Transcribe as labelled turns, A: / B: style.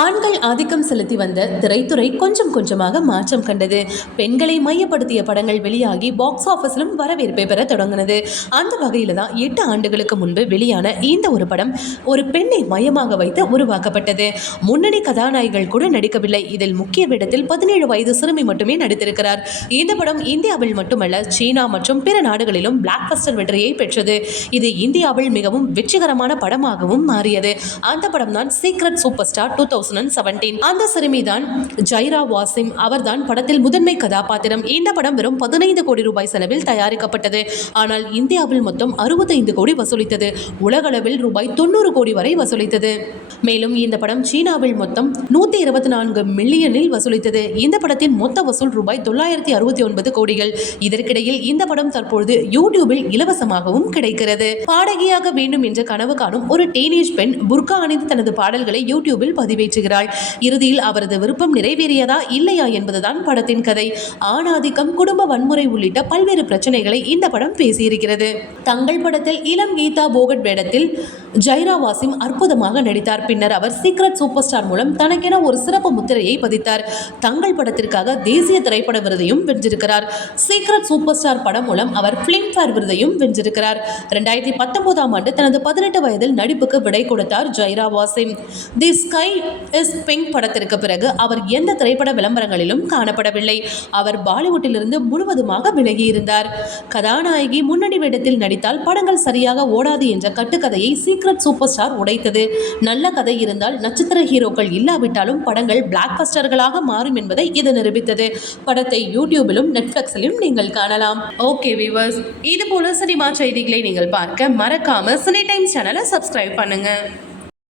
A: ஆண்கள் ஆதிக்கம் செலுத்தி வந்த திரைத்துறை கொஞ்சம் கொஞ்சமாக மாற்றம் கண்டது. பெண்களை மையப்படுத்திய படங்கள் வெளியாகி பாக்ஸ் ஆஃபீஸிலும் வரவேற்பை பெற தொடங்கினது. அந்த வகையில் தான் எட்டு ஆண்டுகளுக்கு முன்பு வெளியான இந்த ஒரு படம் ஒரு பெண்ணை மையமாக வைத்து உருவாக்கப்பட்டது. முன்னணி கதாநாயகிகள் கூட நடிக்கவில்லை. இதில் முக்கிய வேடத்தில் பதினேழு வயது சிறுமி மட்டுமே நடித்திருக்கிறார். இந்த படம் இந்தியாவில் மட்டுமல்ல சீனா மற்றும் பிற நாடுகளிலும் பிளாக் பஸ்டர் வெற்றியை பெற்றது. இது இந்தியாவில் மிகவும் வெற்றிகரமான படமாகவும் மாறியது. அந்த படம் தான் Secret Superstar two thousand seventeen அந்த சிறுமி தான் ஜைரா வாசிம். அவர்தான் படத்தில் முதன்மை கதாபாத்திரம். இந்த படம் வெறும் பதினைந்து கோடி ரூபாய் செலவில் தயாரிக்கப்பட்டது. ஆனால் இந்தியாவில் மொத்தம் அறுபத்தைந்து கோடி வசூலித்தது. உலகளவில் ரூபாய் தொண்ணூறு கோடி வரை வசூலித்தது. மேலும் இந்த படம் சீனாவில் மொத்தம் நூற்றி இருபத்தி நான்கு மில்லியனில் வசூலித்தது. இந்த படத்தின் மொத்த வசூல் ரூபாய் தொள்ளாயிரத்தி அறுபத்தி ஒன்பது கோடிகள். இதற்கிடையில் இந்த படம் தற்பொழுது யூடியூபில் இலவசமாகவும் கிடைக்கிறது. பாடகியாக வேண்டும் என்ற கனவு காணும் ஒரு டீனேஜ் பெண் புர்கா அணிந்து தனது பாடல்களை யூடியூபில் முயற்சிக்கிறாள் இறுதியில் அவரது விருப்பம் நிறைவேறியதா இல்லையா என்பதுதான் படத்தின் கதை. ஆணாதிக்கம் குடும்ப வன்முறை உள்ளிட்ட பல்வேறு பிரச்சனைகளை இந்த படம் பேசியிருக்கிறது. தங்கள் படத்தில் இளம் கீதா போகட் வேடத்தில் ஜைரா வாசிம் அற்புதமாக நடித்தார். பின்னர் அவர் சீக்ரெட் சூப்பர் ஸ்டார் மூலம் தனக்கென ஒரு சிறப்பு முத்திரையை பதித்தார். தங்கள் படத்திற்காக தேசிய திரைப்பட விருதையும் வென்றிருக்கிறார். சீக்ரெட் சூப்பர் ஸ்டார் படம் மூலம் அவர் பிலிம்ஃபேர் விருதையும் வென்றிருக்கிறார். ரெண்டாயிரத்தி பத்தொன்பதாம் ஆண்டு தனது பதினெட்டு வயதில் நடிப்புக்கு விடை கொடுத்தார் Zaira Wasim. The Sky Is Pink படத்திற்கு பிறகு அவர் எந்த திரைப்பட விளம்பரங்களிலும் காணப்படவில்லை. அவர் பாலிவுட்டிலிருந்து முழுவதுமாக விலகியிருந்தார். கதாநாயகி முன்னணி வேடத்தில் நடித்தால் படங்கள் சரியாக ஓடாது என்ற கட்டுக்கதையை சீக்ரெட் சூப்பர் ஸ்டார் உடைத்தது. நல்ல கதை இருந்தால் நட்சத்திர ஹீரோக்கள் இல்லாவிட்டாலும் படங்கள் பிளாக் பஸ்டர்களாக மாறும் என்பதை இது நிரூபித்தது. படத்தை யூடியூபிலும் நெட்ஃபிளிக்ஸிலும் நீங்கள் காணலாம். ஓகே வியூவர்ஸ் இது போல சினிமா செய்திகளை நீங்கள் பார்க்க மறக்காம சினி டைம்ஸ் சேனலை சப்ஸ்கிரைப் பண்ணுங்க.